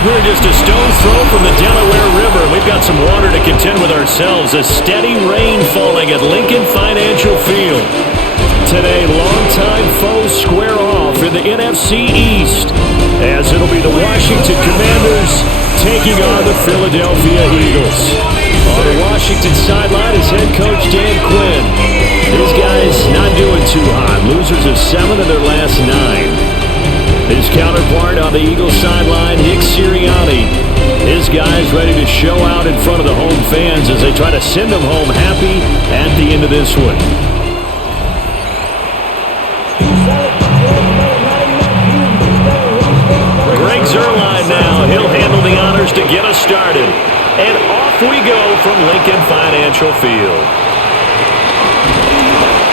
We're just a stone's throw from the Delaware River. We've got some water to contend with ourselves. A steady rain falling at Lincoln Financial Field. Today, longtime foes square off in the NFC East, as it'll be the Washington Commanders taking on the Philadelphia Eagles. On the Washington sideline is head coach Dan Quinn. These guys not doing too hot. Losers of 7 of their last 9. His counterpart on the Eagles sideline, Nick Sirianni. His guys ready to show out in front of the home fans as they try to send them home happy at the end of this one. Greg Zuerlein now. He'll handle the honors to get us started. And off we go from Lincoln Financial Field.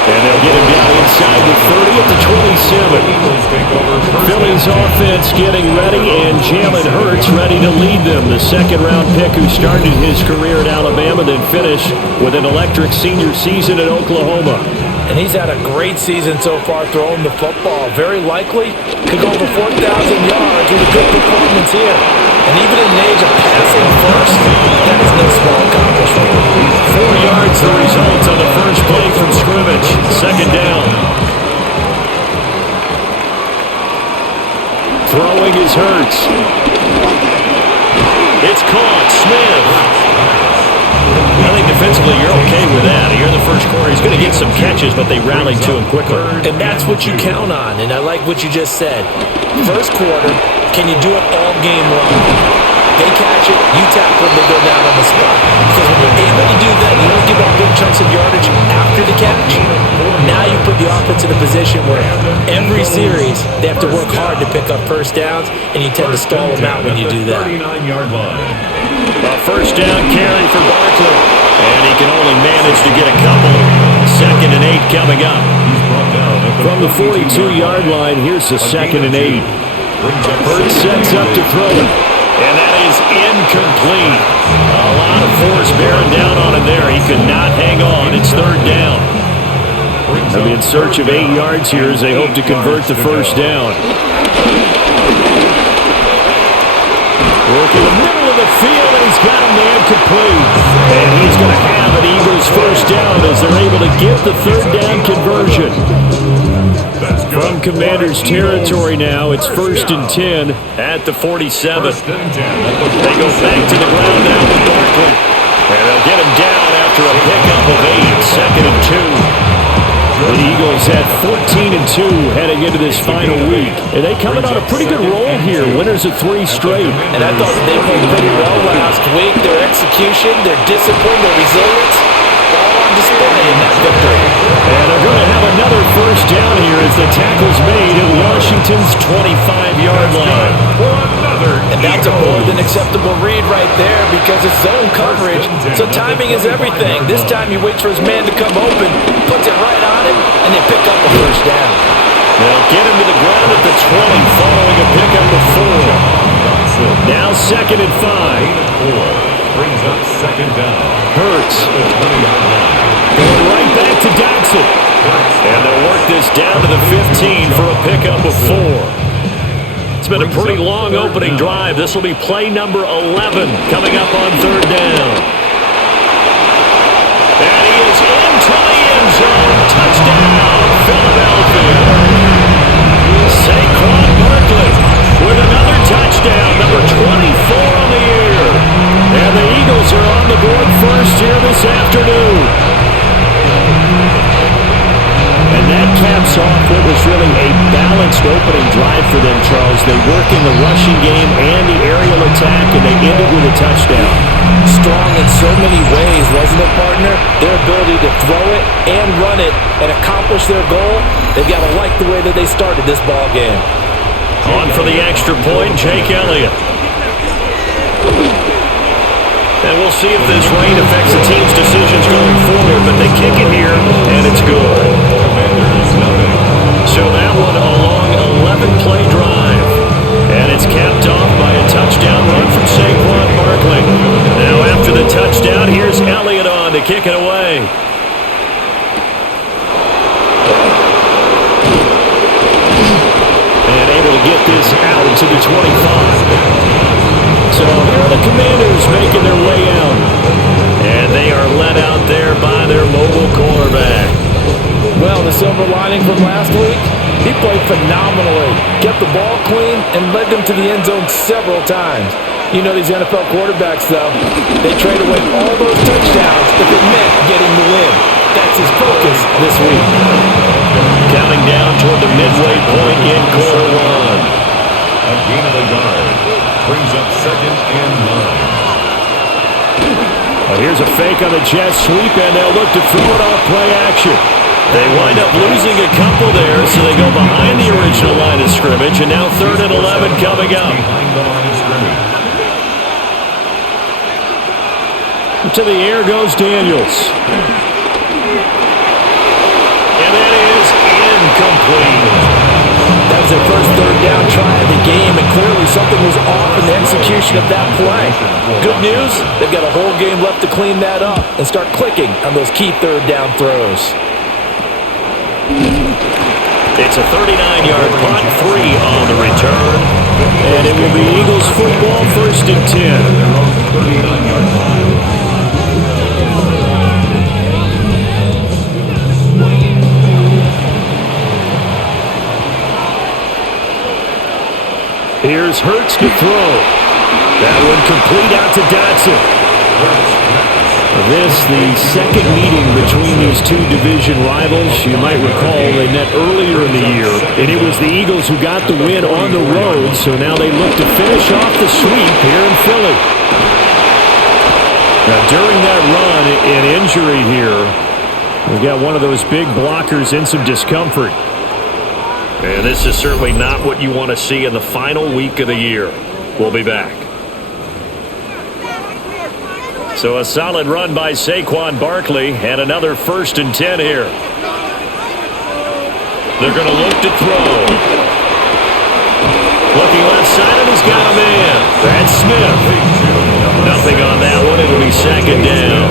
And they'll get him down inside the 30 at the 27. Philly's offense getting ready, and Jalen Hurts ready to lead them. The second-round pick who started his career at Alabama, then finished with an electric senior season at Oklahoma. And he's had a great season so far throwing the football. Very likely could go over 4,000 yards with a good performance here. And even in the age of passing first, that is no small accomplishment. 4 yards the result on the first play from scrimmage. Second down. Throwing is Hurts. It's caught. Smith. I think defensively you're okay with that. Here in the first quarter, he's going to get some catches, but they rallied to him quickly. And that's what you count on, and I like what you just said. First quarter, can you do it all game long? They catch it, you tackle them, they go down on the spot. Because when you're able to do that, you don't give up big chunks of yardage after the catch. Now you put the offense in a position where every series they have to work hard to pick up first downs, and you tend to stall them out when you do that. 39-yard line. A first down carry for Barkley. And he can only manage to get a couple. 2nd and 8 coming up. From the 42-yard line, here's the 2nd and 8. Hurts sets up to throw it. And that is incomplete. A lot of force bearing down on him there. He could not hang on. It's 3rd down. They'll be in search of 8 yards here as they hope to convert the first down. Working the middle of the field, and he's got a man complete. And he's going to have an Eagles first down as they're able to get the 3rd down conversion. From Commanders territory now, it's 1st and 10 at the 47. They go back to the ground now with Barkley. And they'll get him down after a pickup of 8, 2nd and 2. The Eagles had 14 and 2 heading into this final week. And they coming on a pretty good roll here. Winners of 3 straight. And I thought they played pretty well last week. Their execution, their discipline, their resilience, all on display in that victory. And they're going to have another first down here as the tackle's made at Washington's 25-yard line. And that's a more than acceptable read right there because it's zone coverage, so timing is everything. This time he waits for his man to come open, puts it right on him, and they pick up a first down. They'll get him to the ground at the 20 following a pickup of 4. Now 2nd and 5. Brings up 2nd down. Hurts. Going right back to Dodson. And they'll work this down to the 15 for a pickup of 4. It's been a pretty long opening drive. This will be play number 11 coming up on 3rd down. And he is into the end zone. Touchdown, Philadelphia. Saquon Barkley with another touchdown, number 24 on the year. And the Eagles are on the board first here this afternoon. And that caps off what was really a balanced opening drive for them, Charles. They work in the rushing game and the aerial attack, and they ended with a touchdown. Strong in so many ways, wasn't it, partner? Their ability to throw it and run it and accomplish their goal, they've got to like the way that they started this ball game. On for the extra point, Jake Elliott. And we'll see if this rain affects the team's decisions going forward, but they kick it here, and it's good. So that one a long 11-play drive. And it's capped off by a touchdown run from Saquon Barkley. Now after the touchdown, here's Elliott on to kick it away. And able to get this out to the 25. So here are the Commanders making their way out. And they are led out there by their mobile quarterback. Well, the silver lining from last week, he played phenomenally. Kept the ball clean and led them to the end zone several times. You know these NFL quarterbacks, though. They trade away all those touchdowns if it meant getting the win. That's his focus this week. Counting down toward the midway point in quarter one. A gain of a yard brings up 2nd and 9. Well, here's a fake on the jet sweep, and they'll look to throw it off play action. They wind up losing a couple there, so they go behind the original line of scrimmage, and now 3rd and 11 coming up. Behind the line of scrimmage. To the air goes Daniels. And that is incomplete. That was their first 3rd down try of the game, and clearly something was off in the execution of that play. Good news, they've got a whole game left to clean that up and start clicking on those key 3rd down throws. It's a 39-yard punt, 3 on the return. And it will be Eagles football, 1st and 10. 39-yard line. Here's Hurts to throw. That one complete out to Dotson. This, the second meeting between these two division rivals. You might recall they met earlier in the year, and it was the Eagles who got the win on the road, so now they look to finish off the sweep here in Philly. Now, during that run, an injury here, we got one of those big blockers in some discomfort. And this is certainly not what you want to see in the final week of the year. We'll be back. So a solid run by Saquon Barkley and another 1st and 10 here. They're going to look to throw. Looking left side, and he's got a man. That's Smith. Nothing on that one. It'll be 2nd down.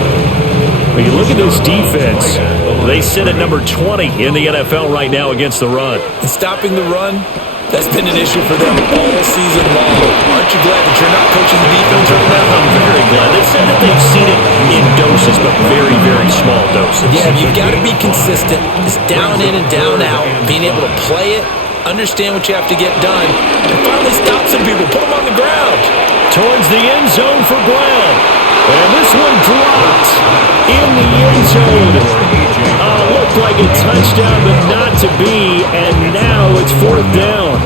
When you look at this defense, they sit at number 20 in the NFL right now against the run. And stopping the run, that's been an issue for them all season long. Aren't you glad that you're not coaching the defense right now? I'm very glad. They said that they've seen it in doses, but very, very small doses. Yeah, you've got to be consistent. It's down in and down out. Being able to play it, understand what you have to get done, and finally stop some people. Put them on the ground. Towards the end zone for Brown. And this one dropped in the end zone. Looked like a touchdown, but not to be. And now it's 4th down.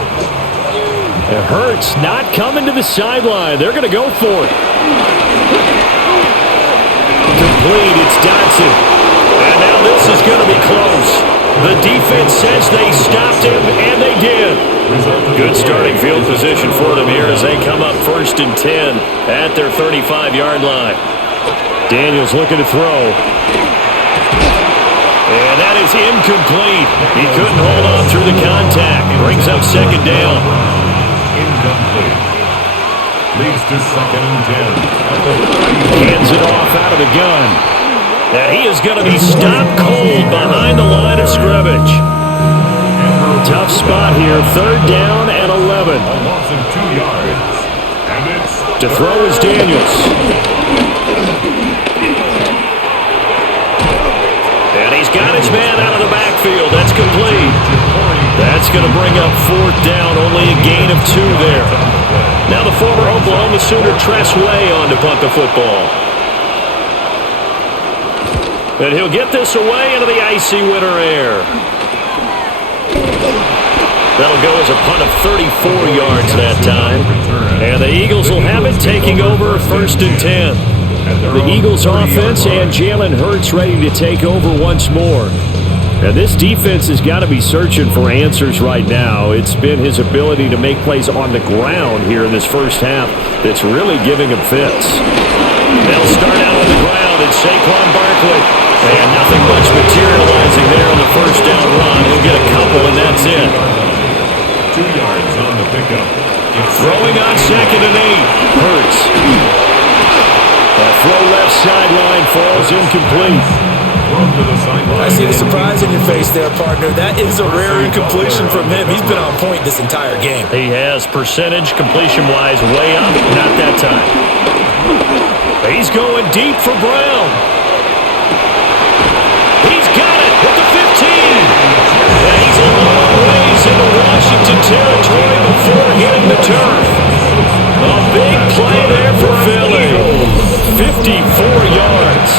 It hurts not coming to the sideline. They're going to go for it. Complete. It's Dotson. And now this is going to be close. The defense says they stopped him, and they did. Good starting field position for them here as they come up 1st and 10 at their 35-yard line. Daniels looking to throw. And that is incomplete. He couldn't hold on through the contact. Brings up 2nd down. Incomplete. Leads to 2nd and 10. Hands it off out of the gun. And he is going to be stopped cold behind the line of scrimmage. Tough spot here. 3rd down and 11. A loss of 2 yards. And it's to throw is Daniels. And he's got his man out of the backfield. That's complete. That's going to bring up 4th down. Only a gain of 2 there. Now the former Oklahoma Sooner Tress Way on to punt the football. And he'll get this away into the icy winter air. That'll go as a punt of 34 yards that time. And the Eagles will have it, taking over 1st and 10. The Eagles offense and Jalen Hurts ready to take over once more. And this defense has got to be searching for answers right now. It's been his ability to make plays on the ground here in this first half that's really giving him fits. They'll start out on the ground, and Saquon Barkley. And nothing much materializing there on the 1st down run. He'll get a couple, and that's it. 2 yards on the pickup. Throwing on 2nd and 8. Hurts. That throw left sideline falls incomplete. Thrown to the sideline. I see the surprise in your face there, partner. That is a rare incompletion from him. He's been on point this entire game. He has percentage completion-wise way up. Not that time. He's going deep for Brown. He's got it at the 15. And he's a long ways into Washington territory before hitting the turf. A big play there for Philly. 54 yards.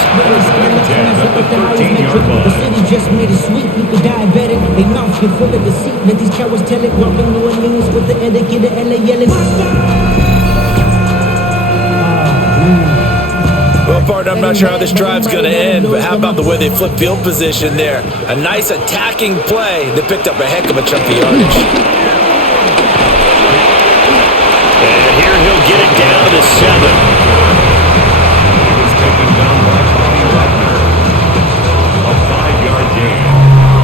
At the 13-yard line. The city just made it sweet. People diabetic. They mouth get full of deceit. Let these cowards tell it. Walking New Orleans with the etiquette of LA yelling. Well, partner, I'm not sure how this drive's going to end, but how about the way they flip field position there? A nice attacking play that picked up a heck of a chunk of yardage. And here he'll get it down to the 7. He was taken down by Bobby Wagner. A 5-yard gain.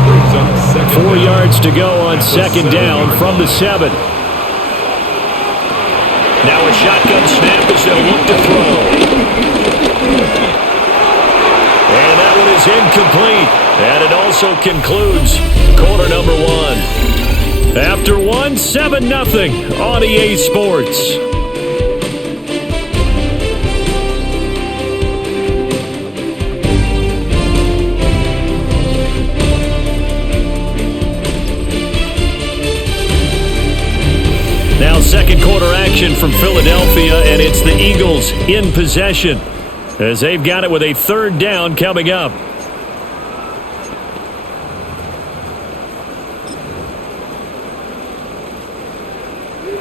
Brings up second 4 down. yards to go on second down from the 7. Now a shotgun snap as they'll look to throw. And that one is incomplete. And it also concludes quarter number 1. After 1, 7-0 on EA Sports. Now second quarter action from Philadelphia, and it's the Eagles in possession as they've got it with a third down coming up.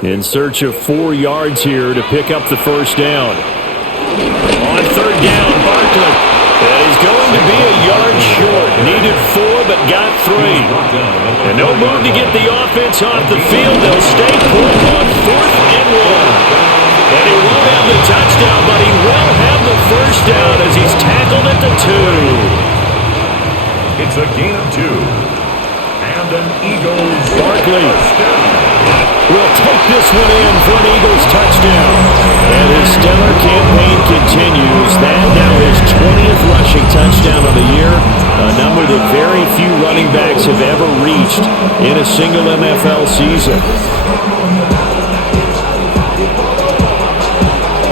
In search of 4 yards here to pick up the first down. On third down, Barkley. And he's going to be a yard short. Needed 4, but got 3. And no move to get the offense off the field. They'll stay put on 4th and 1. And he won't have the touchdown, but he will have the first down as he's tackled at the 2. It's a gain of 2. And an Eagles Barkley touchdown. will take this one in for an Eagles touchdown. And his stellar campaign continues. That now his 20th rushing touchdown of the year, a number that very few running backs have ever reached in a single NFL season.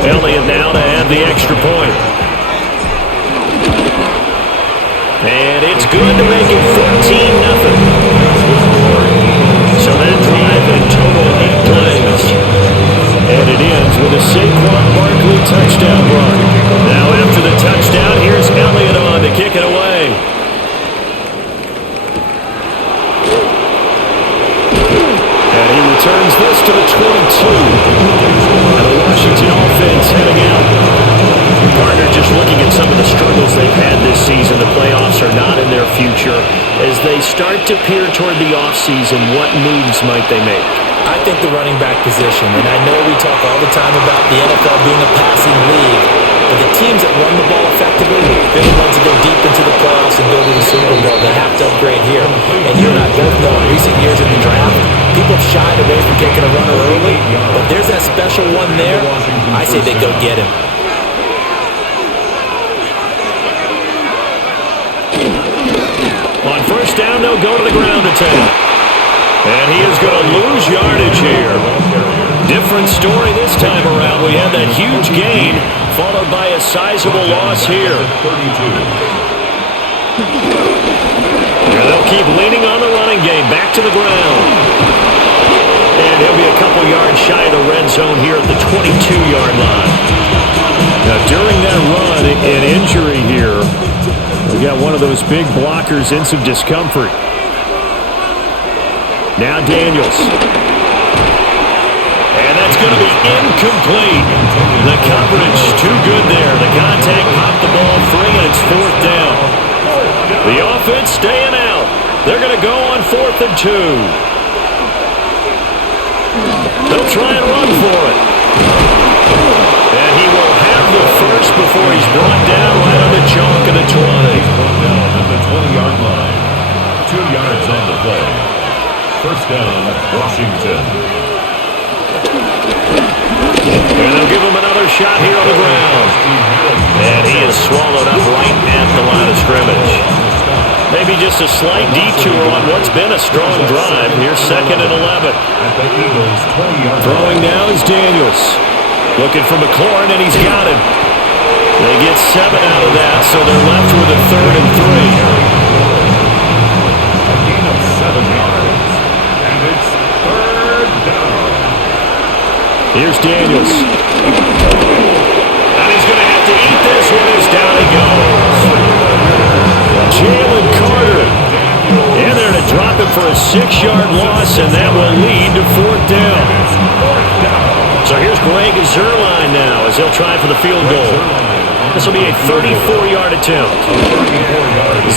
Elliott now to add the extra point. And it's good to make it 14-0. So that drive in total 8 plays. And it ends with a Saquon Barkley touchdown run. Now after the touchdown, here's Elliott on to kick it away. And he returns this to the 22. And the Washington offense heading out. Partner, just looking at some of the struggles they've had this season, the playoffs are not in their future. As they start to peer toward the offseason, what moves might they make? I think the running back position, and I know we talk all the time about the NFL being a passing league, but the teams that run the ball effectively, they're the ones that go deep into the playoffs and go to the Super Bowl. They have to upgrade here. And you and I both know in recent years in the draft, people have shied away from taking a runner early, but there's that special one there. I say they go get him. On first down, they'll go to the ground attack. And he is going to lose yardage here. Different story this time around. We had that huge gain, followed by a sizable loss here. And they'll keep leaning on the running game. Back to the ground. And he'll be a couple yards shy of the red zone here at the 22-yard line. Now, during that run, an injury here. We got one of those big blockers in some discomfort. Now Daniels. And that's going to be incomplete. The coverage too good there. The contact popped the ball free, and it's 4th down. The offense staying out. They're going to go on 4th and 2. They'll try and run for it. And he will have the first before he's brought down right on the chalk of the 20. Brought down at the 20-yard line. 2 yards on the play. First down, Washington. And they'll give him another shot here on the ground. And he is swallowed up right at the line of scrimmage. Maybe just a slight detour on what's been a strong drive. Here's 2nd and 11. Throwing now is Daniels. Looking for McLaurin, and he's got him. They get 7 out of that, so they're left with a 3rd and 3. A gain of 7 yards. And it's 3rd down. Here's Daniels. And he's going to have to eat this one as down he goes. Jalen Carter in there to drop it for a 6-yard loss, and that will lead to 4th down. So here's Greg Zuerlein now as he'll try for the field goal. This will be a 34-yard attempt.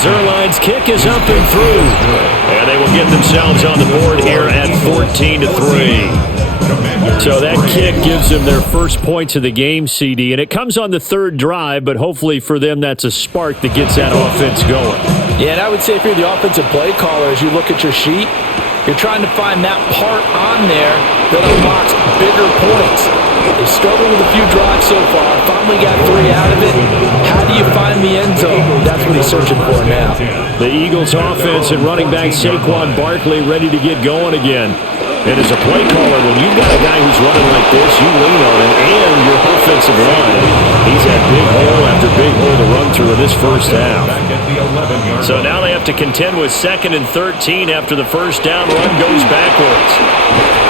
Zuerlein's kick is up and through. And they will get themselves on the board here at 14-3. So that kick gives them their first points of the game, CD. And it comes on the 3rd drive, but hopefully for them that's a spark that gets that offense going. Yeah, and I would say if you're the offensive play caller, as you look at your sheet, you're trying to find that part on there that unlocks bigger points. They struggled with a few drives so far. Finally got 3 out of it. How do you find the end zone? That's what he's searching for now. The Eagles offense and running back Saquon Barkley ready to get going again. And as a play caller, when you've got a guy who's running like this, you lean on him and your offensive line. He's had big hole after big hole to run through in this first half. So now they have to contend with 2nd and 13 after the first down run goes backwards.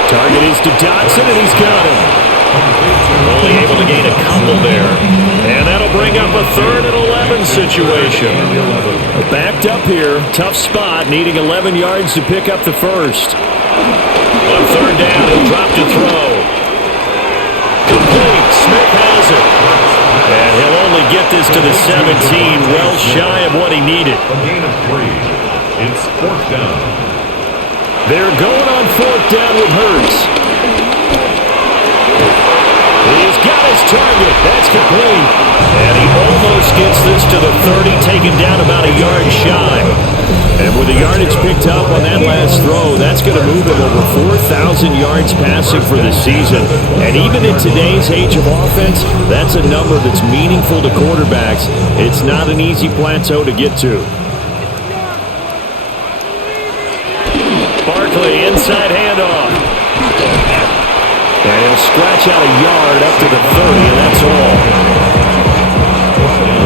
Target is to Dotson, and he's got him. Only able to gain a couple there. And that'll bring up a 3rd and 11 situation. Backed up here, tough spot, needing 11 yards to pick up the first. On 3rd down, he'll drop to throw. Complete. Smith has it. And he'll only get this to the 17, well shy of what he needed. A gain of 3. It's 4th down. They're going on 4th down with Hurts. He's got his target. That's complete. And he almost gets this to the 30, taken down about a yard shy. And with the yardage picked up on that last throw, that's going to move him over 4,000 yards passing for the season. And even in today's age of offense, that's a number that's meaningful to quarterbacks. It's not an easy plateau to get to. Barkley, inside handoff. And he'll scratch out a yard up to the 30, and that's all.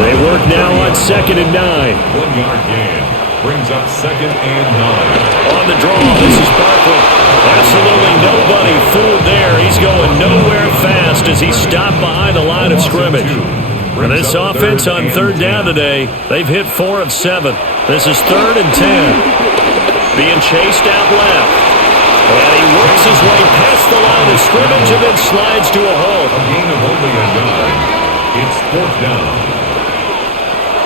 They work now on 2nd and 9. 1-yard gain. Brings up 2nd and 9. On the draw, this is Barkley. Absolutely nobody fooled there. He's going nowhere fast as he's stopped behind the line of scrimmage. And this offense on 3rd down today, they've hit 4 of 7. This is 3rd and 10. Being chased out left. And he works his way past the line of scrimmage and then slides to a halt. A gain of only a yard. It's 4th down.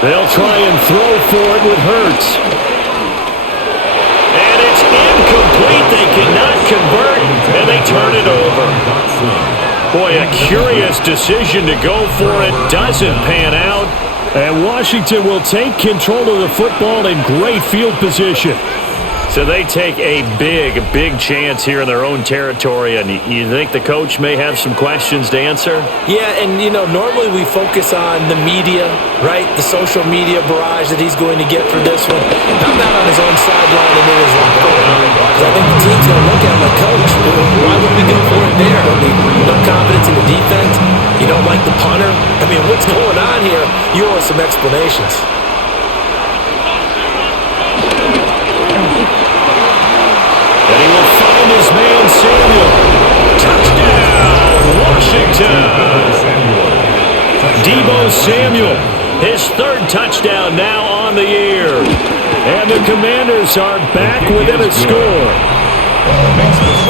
They'll try and throw for it with Hurts. And it's incomplete. They cannot convert, and they turn it over. Boy, a curious decision to go for it. Doesn't pan out. And Washington will take control of the football in great field position. So they take a big chance here in their own territory, and you think the coach may have some questions to answer? Yeah, and, normally we focus on the media, right? The social media barrage that he's going to get for this one. How about on his own sideline and in his locker room? Because I think the team's going to look at him like, Coach, why would we go for it there? I mean, no confidence in the defense? You don't like the punter? I mean, what's going on here? You owe us some explanations. And he will find his man, Samuel. Touchdown, Washington. Deebo Samuel, his 3rd touchdown now on the year. And the Commanders are back within a score.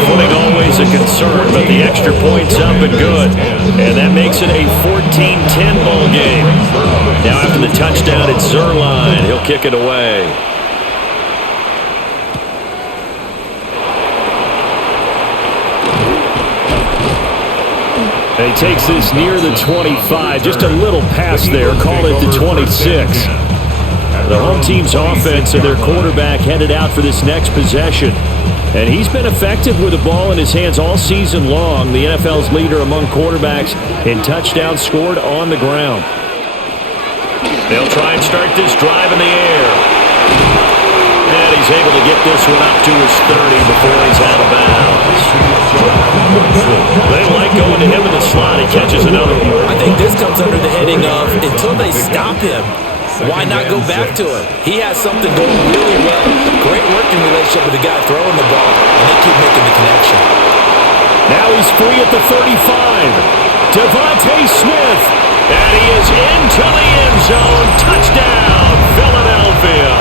Footing always a concern, but the extra point's up and good. And that makes it a 14-10 ball game. Now after the touchdown, it's Zuerlein. He'll kick it away. And he takes this near the 25. Just a little pass there. Call it the 26. The home team's offense and their quarterback headed out for this next possession. And he's been effective with the ball in his hands all season long. The NFL's leader among quarterbacks in touchdowns scored on the ground. They'll try and start this drive in the air. And he's able to get this one up to his 30 before he's out of bounds. They like going to him in the slot. He catches another one. I think this comes under the heading of until they stop him, why not go back to him? He has something going really well. Great working relationship with the guy throwing the ball, and they keep making the connection. Now he's free at the 35. Devontae Smith. And he is into the end zone. Touchdown, Philadelphia.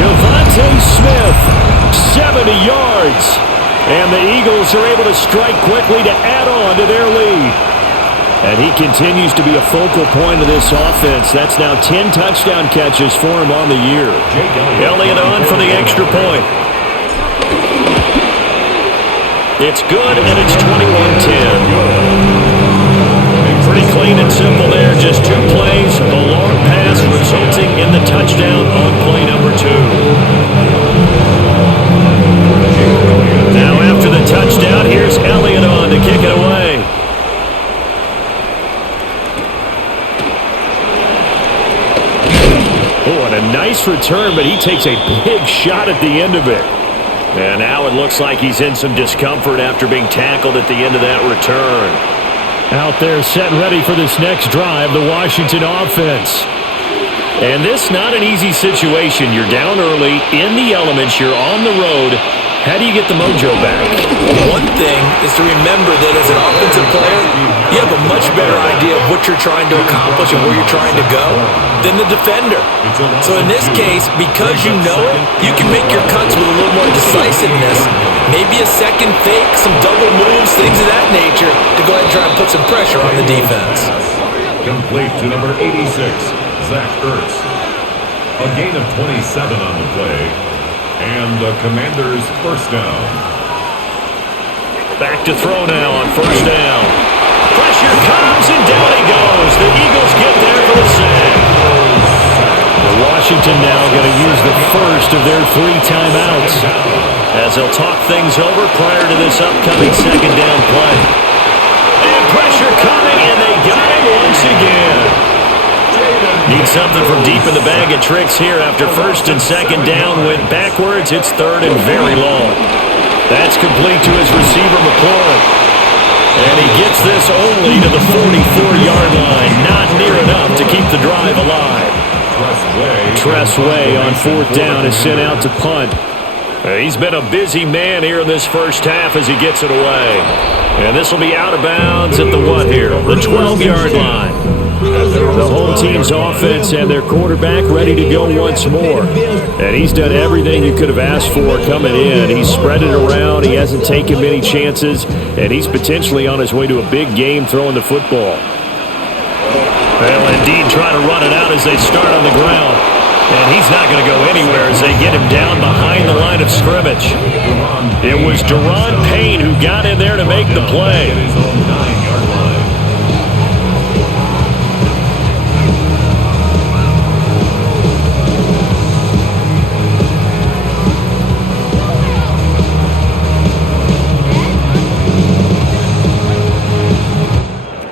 Devontae Smith, 70 yards. And the Eagles are able to strike quickly to add on to their lead. And he continues to be a focal point of this offense. That's now 10 touchdown catches for him on the year. Elliott on for the extra point. It's good, and it's 21-10. Pretty clean and simple there. Just 2 plays. The long pass resulting in the touchdown on play number 2. Now after the touchdown, here's Elliott on to kick it away. Oh, and a nice return, but he takes a big shot at the end of it. And now it looks like he's in some discomfort after being tackled at the end of that return. Out there set ready for this next drive, the Washington offense. And this not an easy situation. You're down early, in the elements, you're on the road. How do you get the mojo back? One thing is to remember that as an offensive player, you have a much better idea of what you're trying to accomplish and where you're trying to go than the defender. So in this case, because you know it, you can make your cuts with a little more decisiveness. Maybe a second fake, some double moves, things of that nature to go ahead and try and put some pressure on the defense. Complete to number 86, Zach Ertz. A gain of 27 on the play. And the Commanders' first down. Back to throw now on first down. Pressure comes, and down he goes. The Eagles get there for the sack. Washington now going to use the first of their 3 timeouts as they'll talk things over prior to this upcoming second down play. And pressure coming, and they got him once again. Need something from deep in the bag of tricks here after first and second down went backwards. It's third and very long. That's complete to his receiver, McLaurin. And he gets this only to the 44-yard line. Not near enough to keep the drive alive. Tressway on fourth down is sent out to punt. He's been a busy man here in this first half as he gets it away. And this will be out of bounds at the what here? The 12-yard line. The home team's offense and their quarterback ready to go once more. And he's done everything you could have asked for coming in. He's spread it around. He hasn't taken many chances. And he's potentially on his way to a big game throwing the football. Well, indeed, trying to run it out as they start on the ground. And he's not going to go anywhere as they get him down behind the line of scrimmage. It was Deron Payne who got in there to make the play.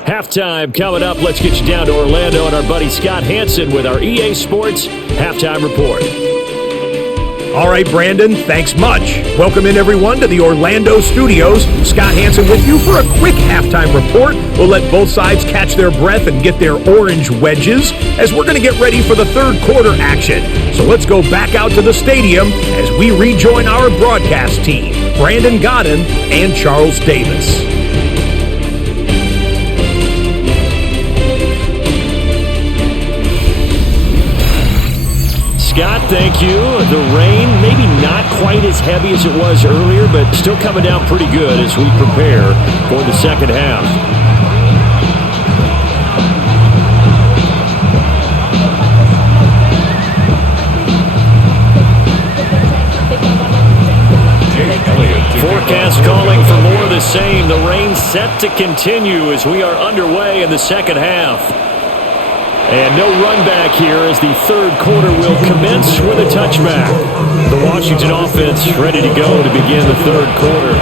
Halftime coming up. Let's get you down to Orlando and our buddy Scott Hansen with our EA Sports Halftime Report. All right, Brandon, thanks much. Welcome in, everyone, to the Orlando studios. Scott Hansen with you for a quick halftime report. We'll let both sides catch their breath and get their orange wedges as we're going to get ready for the third quarter action. So let's go back out to the stadium as we rejoin our broadcast team, Brandon Godden and Charles Davis. Scott, thank you. The rain, maybe not quite as heavy as it was earlier, but still coming down pretty good as we prepare for the second half. Forecast calling for more of the same. The rain set to continue as we are underway in the second half. And no run back here as the third quarter will commence with a touchback. The Washington offense ready to go to begin the third quarter.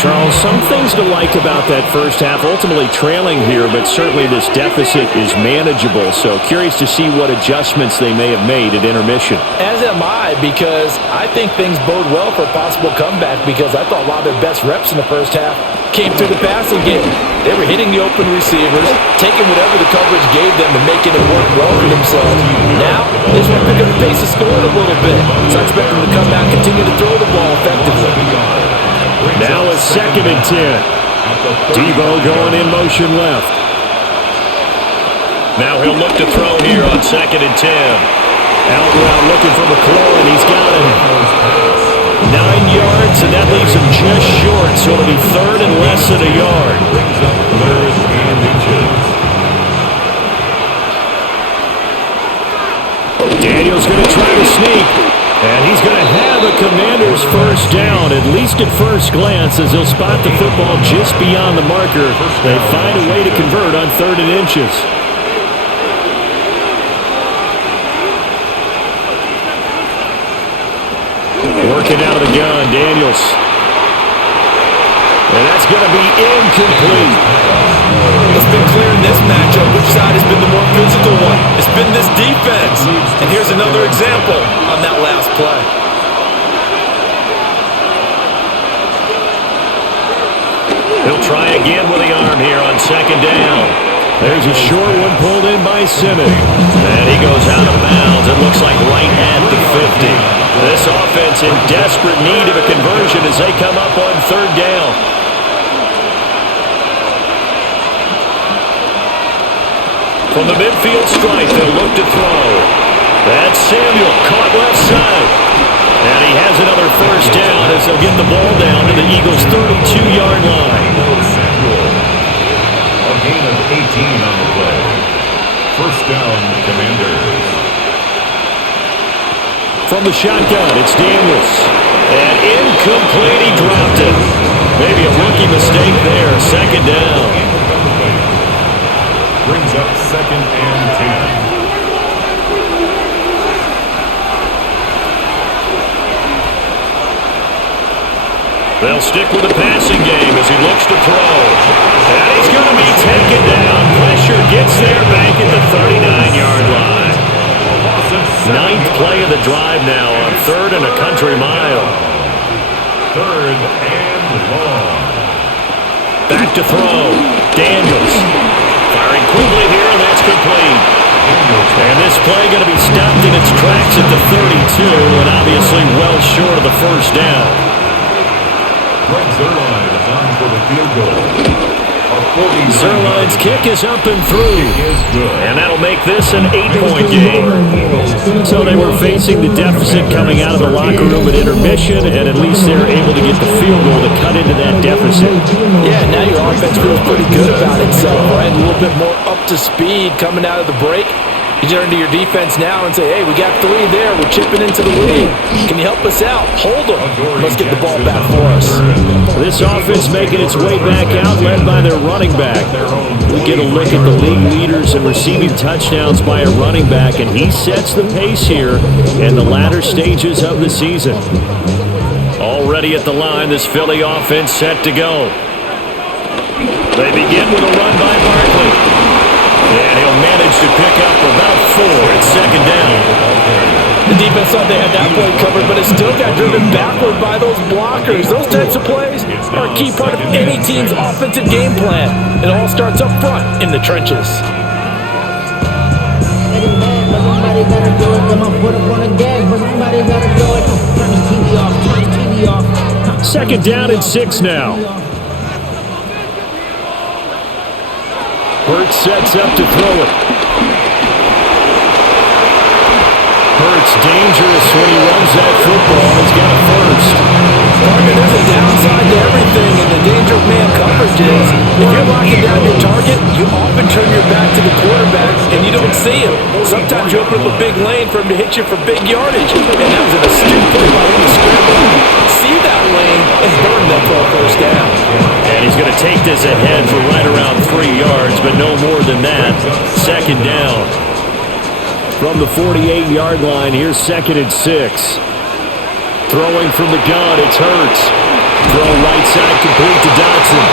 Charles, some things to like about that first half. Ultimately trailing here, but certainly this deficit is manageable. So curious to see what adjustments they may have made at intermission. As am I, because I think things bode well for a possible comeback, because I thought a lot of their best reps in the first half came through the passing game. They were hitting the open receivers, taking whatever the coverage gave them and making it work well for themselves. Now, they just want to pick up the pace of scoring a little bit. So I expect them to come out and continue to throw the ball effectively. Now it's 2nd and 10. Debo going in motion left. Now he'll look to throw here on 2nd and 10. Out route looking for McLaurin. He's got him. 9 yards, and that leaves him just short. So it'll be 3rd and less than a yard. Daniel's going to try to sneak. And he's going to have a Commander's first down, at least at first glance, as he'll spot the football just beyond the marker. They find a way to convert on 3rd and inches. Working out of the gun, Daniels. And that's going to be incomplete. It's been clear in this matchup which side has been the more physical one. It's been this defense. And here's another example on that last play. He'll try again with the arm here on 2nd down. There's a short one pulled in by Simmons. And he goes out of bounds. It looks like right at the 50. This offense in desperate need of a conversion as they come up on 3rd down. From the midfield stripe, they'll look to throw. That's Samuel, caught left side. And he has another first down as they'll get the ball down to the Eagles' 32-yard line. A gain of 18 on the play. First down, Commanders. From the shotgun, it's Daniels. And incomplete, he dropped it. Maybe a rookie mistake there, 2nd down. Brings up 2nd and 10. They'll stick with the passing game as he looks to throw. And he's going to be taken down. Pressure gets there back at the 39-yard line. 9th play of the drive now on 3rd and a country mile. 3rd and long. Back to throw. Daniels. Firing quickly here, and that's complete. And this play going to be stopped in its tracks at the 32, and obviously well short of the first down. Greg Zuerlein is on for the field goal. Zuerlein's kick is up and through. And that'll make this an 8-point game. So they were facing the deficit coming out of the locker room at intermission, and at least they're able to get the field goal to cut into that deficit. Yeah, now your offense feels pretty good about itself, right? A little bit more up to speed coming out of the break. You turn to your defense now and say, hey, we got 3 there. We're chipping into the lead. Can you help us out? Hold them. Let's get the ball back for us. This offense making its way back out, led by their running back. We get a look at the league leaders in receiving touchdowns by a running back, and he sets the pace here in the latter stages of the season. Already at the line, this Philly offense set to go. They begin with a run by Barkley. And he'll manage to pick up about 4 at 2nd down. The defense thought they had that play covered, but it still got driven backward by those blockers. Those types of plays are a key part of any team's offensive game plan. It all starts up front in the trenches. Somebody gotta do it. Come on, put up on the gas, but somebody gotta do it. Turn the TV off. Turn the TV off. 2nd down and 6 now. Hurts sets up to throw it. Hurts dangerous when he runs that football. He's got a first. Parker, there's a downside to everything, and the danger of man coverage is if you're locking down your target, you often turn your back to the quarterback and you don't see him. Sometimes you open up a big lane for him to hit you for big yardage, and that was an astute play by him to scramble out, see that lane, and burn that for a first down. And he's going to take this ahead for right around 3 yards, but no more than that. 2nd down. From the 48-yard line, here's 2nd and 6. Throwing from the gun, it's Hurts. Throw right side complete to Dotson.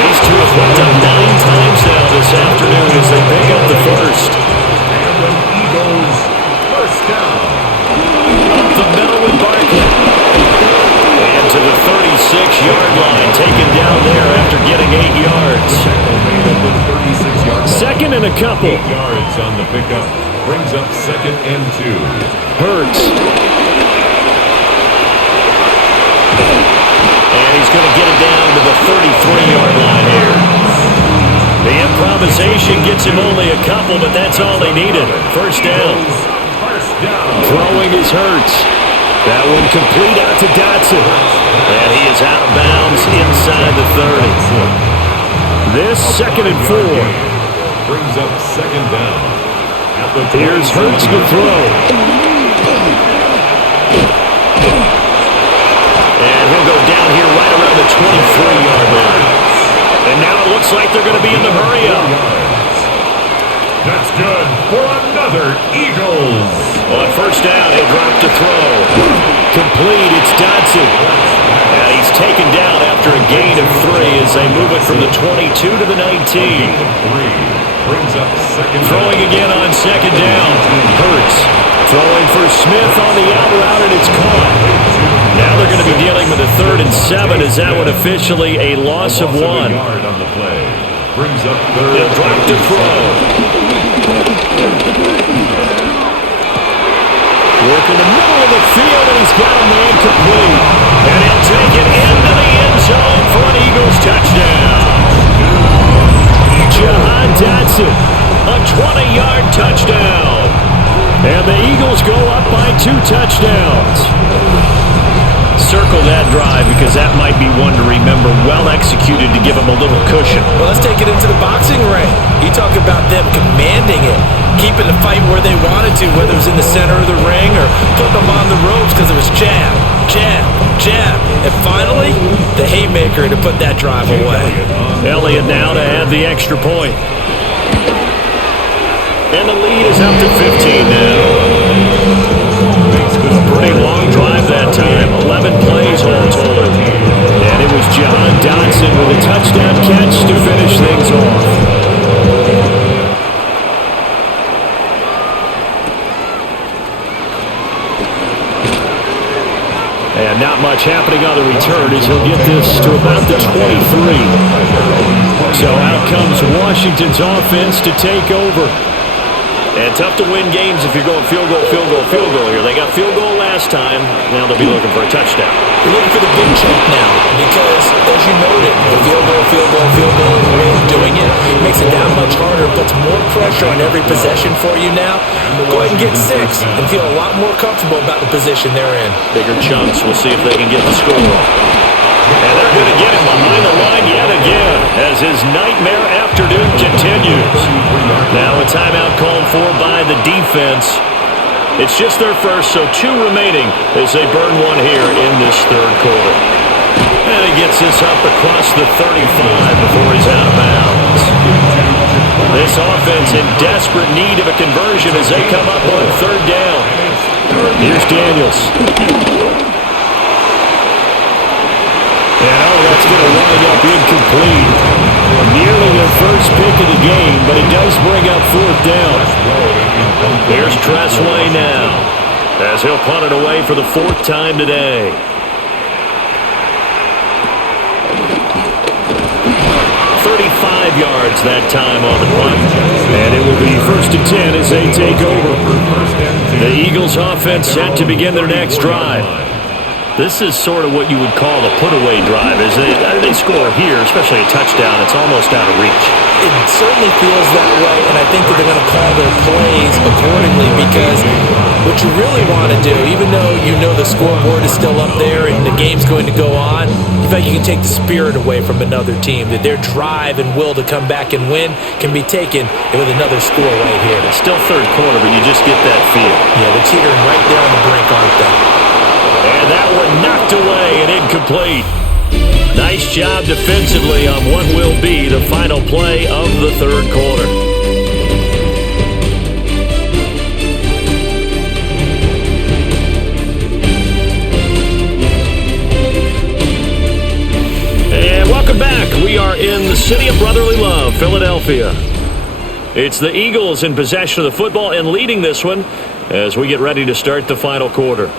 These two have hooked up 9 times now this afternoon as they pick up the first. And the Eagles first down. Up the middle with Barkley. And to the 36-yard line, taken down there after getting 8 yards. Second and a couple. 8 yards on the pickup. Brings up 2nd and 2. Hurts. And he's going to get it down to the 33-yard line here. The improvisation gets him only a couple, but that's all they needed. First down. Throwing is Hurts. That one complete out to Dotson. And he is out of bounds inside the 30. This 2nd and 4. Brings up 2nd down. Here's Hurts to throw. And he'll go down here right around the 23-yard line. And now it looks like they're going to be in the hurry-up. That's good for another Eagles. On first down, they drop to throw. Complete, it's Dotson. And he's taken down after a gain of 3 as they move it from the 22 to the 19. Brings up 2nd. Throwing again on 2nd down. Hurts throwing for Smith on the out route, and it's caught. Now they're going to be dealing with a 3rd and 7 as that one officially a loss of 1. Yard on the play. Brings up 3rd. They'll drop to throw. Work in the middle of the field, and he's got a man complete. And he'll take it into the end zone for an Eagles touchdown. Jahan Dotson, a 20-yard touchdown. And the Eagles go up by 2 touchdowns. Circle that drive because that might be one to remember. Well executed to give them a little cushion. Well, let's take it into the boxing ring. You talk about them commanding it, keeping the fight where they wanted to, whether it was in the center of the ring or putting them on the ropes because it was jab, jab, jab. And finally, the haymaker to put that drive away. Elliott now to add the extra point. And the lead is up to 15 now. Pretty long drive that time. 11 plays all told. And it was John Dotson with a touchdown catch to finish things off. And not much happening on the return as he'll get this to about the 23. So out comes Washington's offense to take over. And tough to win games if you're going field goal, field goal, field goal here. They got field goal last time. Now they'll be looking for a touchdown. You're looking for the big chunk now because, as you noted, the field goal, field goal, field goal, the way of doing it makes it that much harder, puts more pressure on every possession for you now. Go ahead and get 6 and feel a lot more comfortable about the position they're in. Bigger chunks. We'll see if they can get the score. And they're going to get him behind the line yet again as his nightmare afternoon continues. Now a timeout called for by the defense. It's just their first, so 2 remaining as they burn 1 here in this 3rd quarter. And he gets this up across the 35 before he's out of bounds. This offense in desperate need of a conversion as they come up on 3rd down. Here's Daniels. And that's going to wind up incomplete. Nearly their first pick of the game, but it does bring up 4th down. There's Tressway now, as he'll punt it away for the 4th time today. 35 yards that time on the punt. And it will be 1st and 10 as they take over. The Eagles offense set to begin their next drive. This is sort of what you would call a put-away drive. As they score here, especially a touchdown, it's almost out of reach. It certainly feels that way, and I think that they're going to call their plays accordingly because what you really want to do, even though you know the scoreboard is still up there and the game's going to go on, in fact, you can take the spirit away from another team, that their drive and will to come back and win can be taken with another score right here. It's still 3rd quarter, but you just get that feel. Yeah, they're teetering right there on the brink, aren't they? And that one knocked away and incomplete. Nice job defensively on what will be the final play of the 3rd quarter. of Philadelphia. It's the Eagles in possession of the football and leading this one as we get ready to start the final quarter.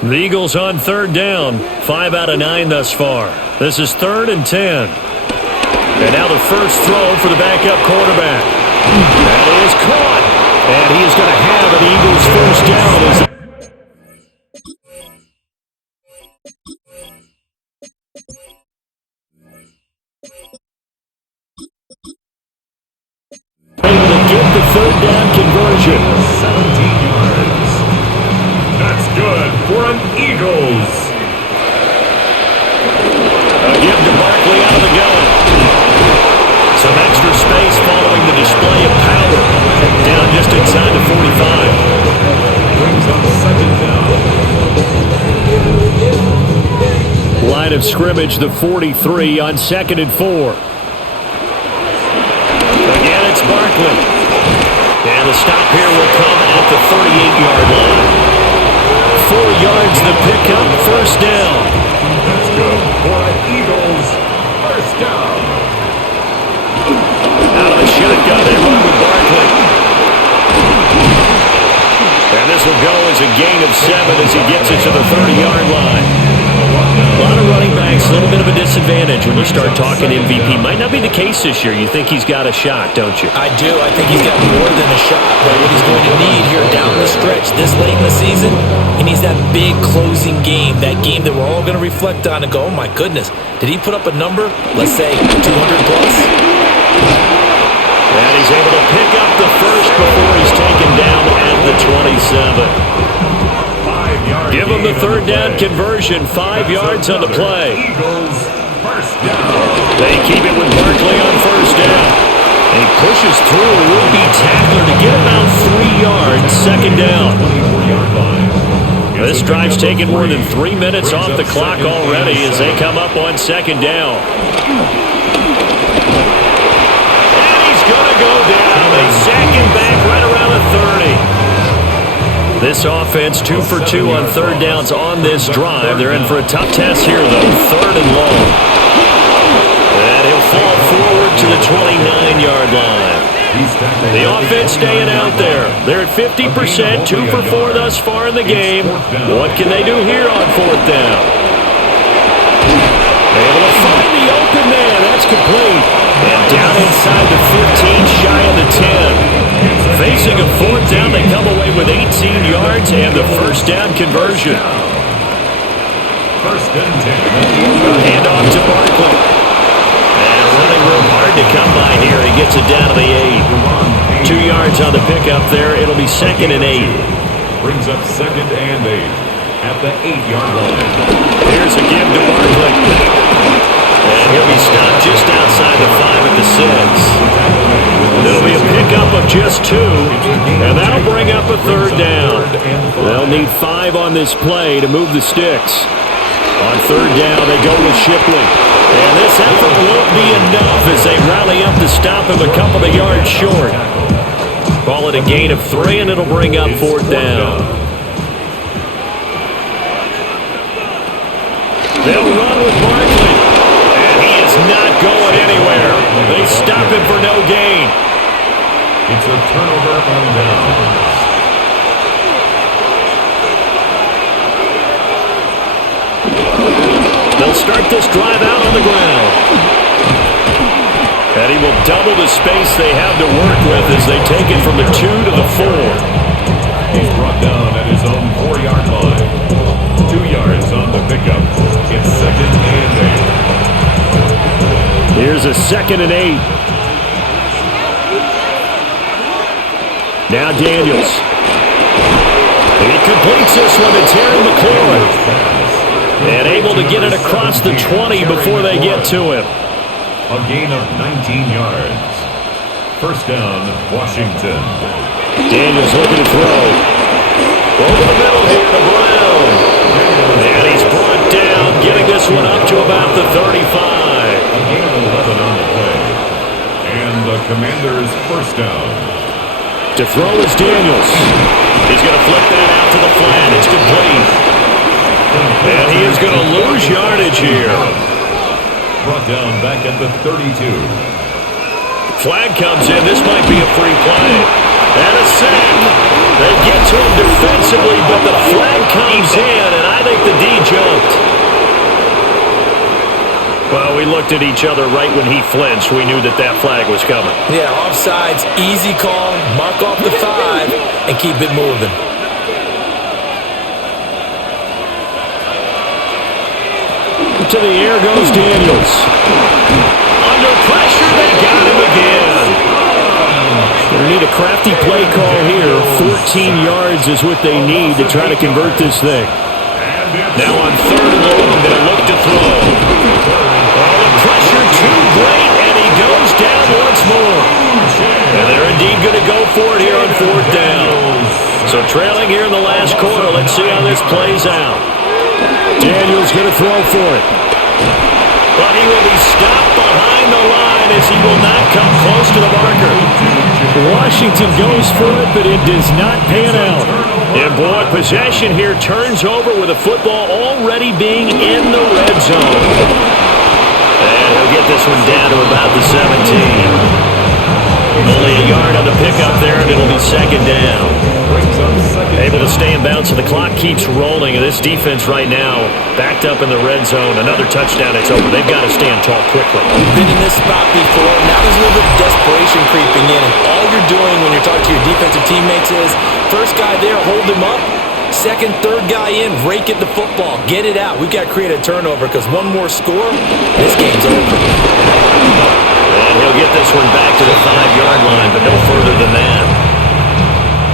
The Eagles on third down, 5 out of 9 thus far. This is 3rd and 10. And now the first throw for the backup quarterback. That is caught. And he is going to have an Eagles first down. Able to get the third down conversion. 17 yards. That's good for an Eagles. A give to Barkley out of the gun. Some extra space following the display of power. Down just inside the 45. Brings up 2nd down. Line of scrimmage, the 43 on 2nd and 4. Again, it's Barkley. And the stop here will come at the 38-yard line. 4 yards the pickup, first down. That's good for an Eagles first down. Out of the shotgun, they run with Barkley. And this will go as a gain of 7 as he gets it to the 30-yard line. A lot of running backs, a little bit of a disadvantage when you start talking MVP. Might not be the case this year. You think he's got a shot, don't you? I do. I think he's got more than a shot. But what he's going to need here down the stretch this late in the season, he needs that big closing game, that game that we're all going to reflect on and go, oh my goodness, did he put up a number? Let's say 200 plus. And he's able to pick up the first before he's taken down at the 27. Give him the third down conversion, 5 yards on the play. Eagles first down. They keep it with Barkley on first down. And he pushes through a would-be tackler to get about 3 yards, 2nd down. 24-yard line. This drive's taken more than 3 minutes off the clock already as they come up on 2nd down. And he's going to go down. They sack him back right around the 30. This offense 2 for 2 on third downs on this drive. They're in for a tough test here, though. 3rd and long. And he'll fall forward to the 29-yard line. The offense staying out there. They're at 50%, 2 for 4 thus far in the game. What can they do here on 4th down? Able to find the open man. That's complete. And down inside the 15, shy of the 10. Facing a 4th down, they come away with 18 yards and the first down conversion. First and 10. Handoff to Barkley. And running room hard to come by here. He gets it down to the 8. 2 yards on the pickup there. It'll be 2nd and 8. Brings up 2nd and 8 at the 8-yard line. Here's a give to Barkley. And he'll be stopped just outside the 5 at the 6. It'll be a pickup of just 2, and that'll bring up a 3rd down. They'll need 5 on this play to move the sticks. On 3rd down, they go with Shipley. And this effort won't be enough as they rally up to stop him a couple of yards short. Call it a gain of 3, and it'll bring up 4th down. They'll run with Barkley. And he is not going anywhere. They stop him for no gain. It's a turnover on downs. They'll start this drive out on the ground. And he will double the space they have to work with as they take it from the 2 to the 4. He's brought down at his own 4-yard line. 2 yards on the pickup. It's 2nd and 8. Here's a 2nd and 8. Now Daniels. He completes this one to Terry McLaurin. And able to get it across the 20 before they get to him. A gain of 19 yards. First down, Washington. Daniels looking to throw. Over the middle here to Brown. And he's brought down, getting this one up to about the 35. A gain of 11 on the play. And the Commanders' first down. To throw is Daniels. He's going to flip that out to the flat. It's complete. And he is going to lose yardage here. Brought down back at the 32. Flag comes in. This might be a free play. And a sack. They get to him defensively, but the flag comes in, and I think the D jumped. Well, we looked at each other right when he flinched. We knew that flag was coming. Yeah, offsides, easy call, mark off the 5, and keep it moving. To the air goes Daniels. Under pressure, they got him again. They need a crafty play call here. 14 yards is what they need to try to convert this thing. Now on 3rd and long, they'll look to throw. Oh, the pressure too great, and he goes down once more. And they're indeed going to go for it here on 4th down. So trailing here in the last quarter. Let's see how this plays out. Daniels going to throw for it. But he will be stopped behind the line as he will not come close to the marker. Washington goes for it, but it does not pan out. And boy, possession here turns over with the football already being in the red zone. And he'll get this one down to about the 17. Only a yard on the pickup there, and it'll be 2nd down. Able to stay in bounds, so the clock keeps rolling. And this defense right now backed up in the red zone. Another touchdown, it's over. They've got to stand tall quickly. Been in this spot before. Now there's a little bit of desperation creeping in. And all you're doing when you're talking to your defensive teammates is, first guy there, hold him up. Second, third guy in, rake at the football. Get it out. We've got to create a turnover because one more score, this game's over. And he'll get this one back to the 5-yard line, but no further than that.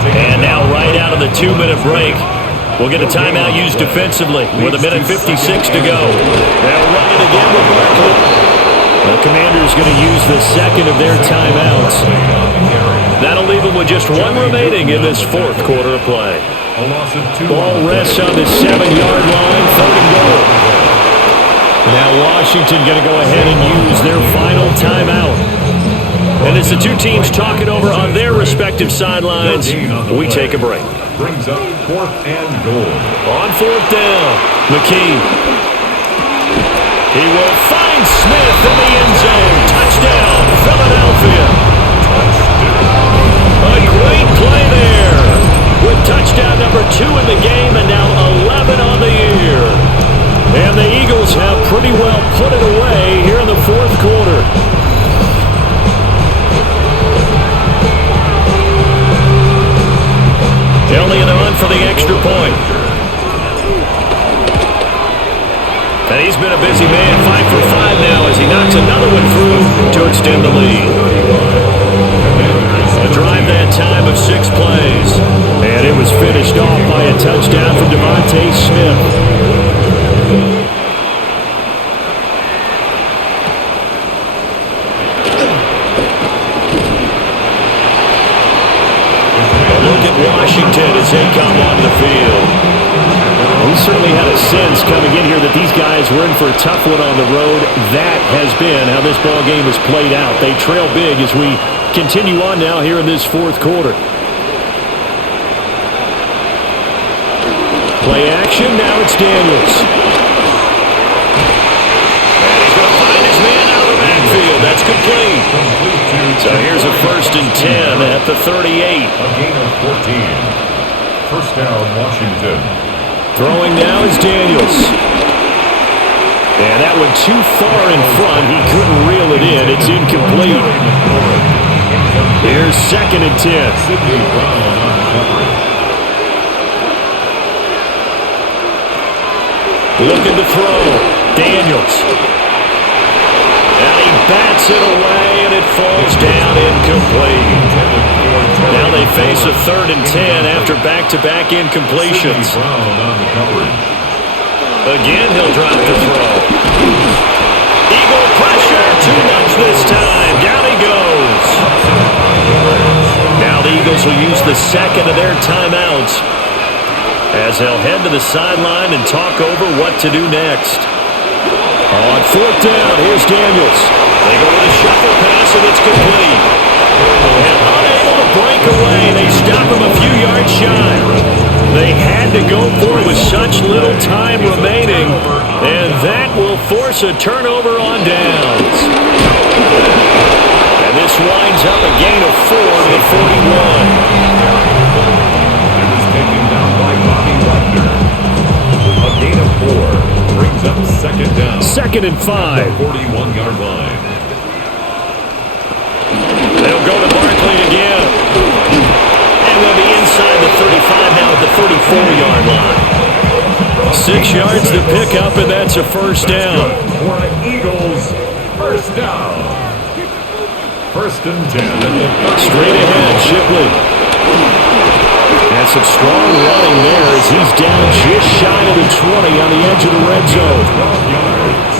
And now right out of the 2-minute break, we'll get a timeout used defensively with 1:56 to go. They'll run it again with Barkley. The Commanders going to use the second of their timeouts. That'll leave them with just one remaining in this 4th quarter of play. Ball rests on the 7-yard line, 3rd and goal. Now Washington going to go ahead and use their final timeout. And as the two teams talk it over on their respective sidelines, we take a break. Brings up 4th and goal. On 4th down, McKee. He will find Smith in the end zone. Touchdown, Philadelphia. A great play there. With touchdown number 2 in the game and now 11 on the year. And the Eagles have pretty well put it away here in the 4th quarter. Elliott on for the extra point. And he's been a busy man, 5 for 5 now as he knocks another one through to extend the lead. A drive that time of 6 plays. And it was finished off by a touchdown from Devontae Smith. Washington as they come on the field. We certainly had a sense coming in here that these guys were in for a tough one on the road. That has been how this ball game has played out. They trail big as we continue on now here in this 4th quarter. Play action, now it's Daniels. complete. So here's a 1st and 10 at the 38. A gain of 14. First down, Washington. Throwing now is Daniels. And that went too far in front. He couldn't reel it in. It's incomplete. Here's 2nd and 10. Sidney Brown on the coverage. Looking to throw. Daniels. And he bats it away, and it falls down incomplete. Now they face a 3rd and 10 after back-to-back incompletions. Sidney Brown on the coverage. Again, he'll drop the throw. Eagle pressure, too much this time. Down he goes. Now the Eagles will use the 2nd of their timeouts as they'll head to the sideline and talk over what to do next. On 4th down, here's Daniels. They go with a shuffle pass, and it's complete. And unable to break away, they stop him a few yards shy. They had to go for it with such little time remaining, and that will force a turnover on downs. And this winds up a gain of 4 to the 41. It was taken down by Bobby Wagner. A gain of 4 brings up 2nd down. 2nd and 5. 41-yard line. They'll go to Barkley again. And they'll be inside the 35 now at the 34-yard line. 6 yards to pick up, and that's a 1st down. For the Eagles, 1st down. 1st and 10. Straight ahead, Shipley. And some strong running there as he's down just shy of the 20 on the edge of the red zone. 12 yards.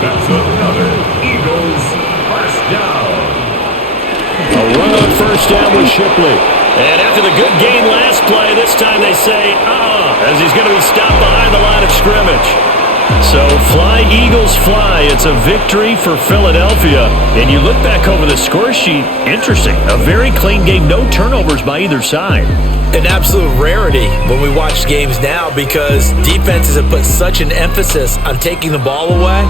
That's another Eagles 1st down. A run on 1st down with Shipley. And after the good gain last play, this time they say, as he's going to be stopped behind the line of scrimmage. So fly, Eagles, fly. It's a victory for Philadelphia. And you look back over the score sheet, interesting. A very clean game, no turnovers by either side. An absolute rarity when we watch games now because defenses have put such an emphasis on taking the ball away.